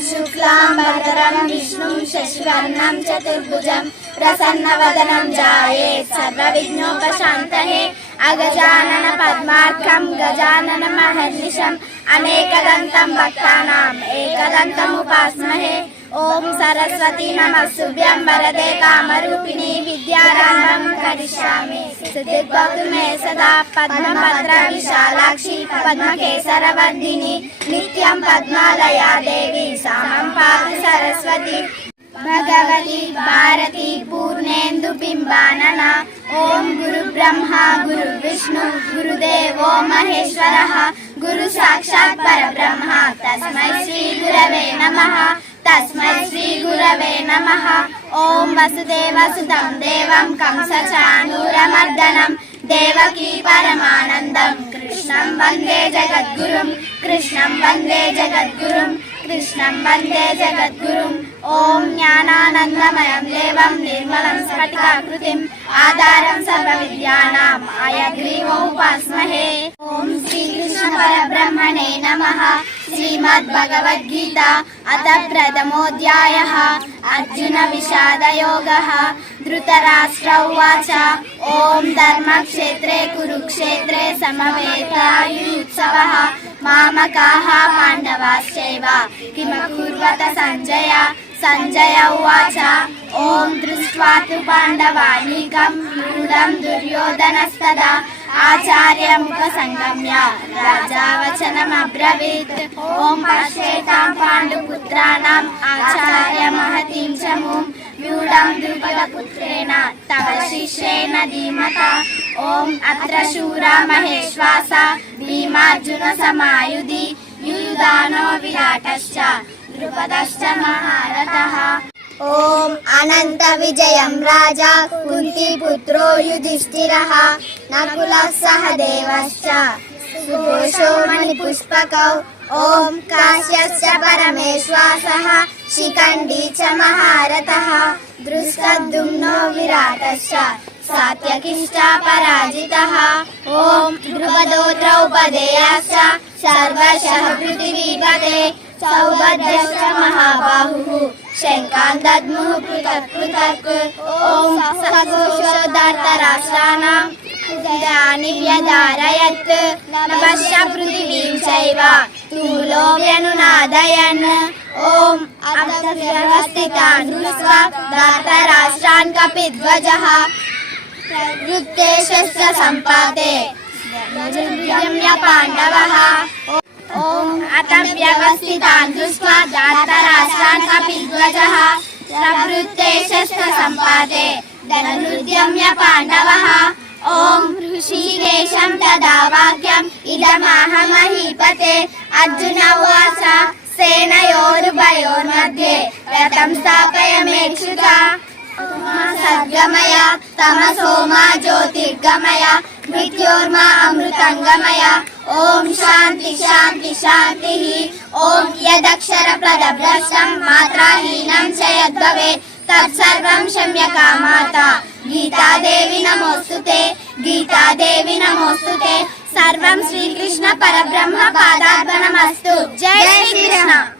शुक्लाम्बरधरं विष्णुं शशिवर्णं, चतुर्भुजं, प्रसन्नवदनं जाये सर्वविघ्नोपशान्तये अगजानन पद्मार्कं गजानन महर्निशम् अनेकदन्तं भक्तानाम्। एकदन्तमुपास्महे ॐ सरस्वती नमस्तुभ्यं वरदे कामरूपिणी विद्यारम्भं करिष्यामि सिद्धिर्भवतु मे सदा पद्मभद्र विशालाक्षि पद्मकेसरवर्धिनि नित्यं पद्मालया देवी सामं पातु सरस्वती भगवती भारती पूर्णेन्दु बिम्बानन ॐ गुरु ब्रह्मा गुरु विष्णु गुरुदेवो महेश्वरः गुरु साक्षात् परब्रह्म तस्मै श्री गुरवे తస్మై శ్రీ గురవే నమ ఓం వసుదేవసుతం దేవం కంసచానూరమర్దనం దేవకీ పరమానందం కృష్ణం వందే జగద్గురుం కృష్ణం వందే జగద్గురుం కృష్ణం వందే జగద్గురుం ఓం జ్ఞానానందమయం దేవం నిర్మలం స్ఫటికాకృతిం ఆధారం సర్వవిద్యానాం ఆయగ్రీవోపాస్మహే ఓం శ్రీకృష్ణ పరబ్రహ్మణే నమః श्रीमद्भगवद्गीता अथ प्रथमोऽध्यायः अर्जुनविषादयोगः धृतराष्ट्र उवाच ॐ धर्मक्षेत्रे कुरुक्षेत्रे समवेतायुत्सवः मामकाः पाण्डवाश्चैव किमकुर्वत सञ्जय सञ्जय उवाच ॐ दृष्ट्वा तु पाण्डवानीकं रूढं दुर्योधनस्तदा आचार्यमुपसङ्गम्य राजा वचनमब्रवीत् ॐ पश्येतां पाण्डुपुत्राणाम् आचार्यमहतीं च मुं व्यूढं द्रुपदपुत्रेण तव शिष्येण धीमता ॐ अत्र शूरा महेश्वासा भीमार्जुनसमायुधि युयुधानो विराटश्च द्रुपदश्च महारथः ॐ अनन्त विजयं राजा कुन्तीपुत्रो युधिष्ठिरः नकुलः सह देवश्च सुघोषो मणिपुष्पकौ ॐ काश्यश्च परमेश्वासः शिखण्डी च महारथः दृष्टद्युम्नो विराटश्च सात्यकिश्च पराजितः ॐ ध्रुपदो द्रौपदेयाश्च सर्वशः पृथिवीपते सौभद्रश्च महाबाहुः शङ्कान् दद्मुः पृथक् पृथक् ॐ सघोषोदार्तराष्ट्राणां इदानि व्यधारयत् नभश्च पृथिवीं चैव तूलोऽव्यनुनादयन् ॐ अवस्थितान् दृष्ट्वा दार्तराष्ट्रान् कपिध्वजः वृत्तेशस्य सम्पाते निरुद्यम्य पाण्डवः अथ व्यवस्थितान् दृष्ट्वा पाण्डवः। ॐ ऋषिकेशं तदा वाक्यम् अर्जुन उवाच, सेनयोरुभयोर्मध्ये रथं स्थापयमेक्षुता सद्गमय तमसो ज्योतिर्गमय, मृत्योर्मा अमृतङ्गमय ॐ शान्ति शान्ति शान्तिः ॐ यदक्षरप्रदभ्रष्टं मात्राहीनं च यद्भवेत् तत्सर्वं क्षम्यका माता गीतादेवी नमोऽस्तु ते गीतादेवी नमोऽस्तु ते सर्वं श्रीकृष्ण परब्रह्म पादार्पणमस्तु जय श्रीकृष्ण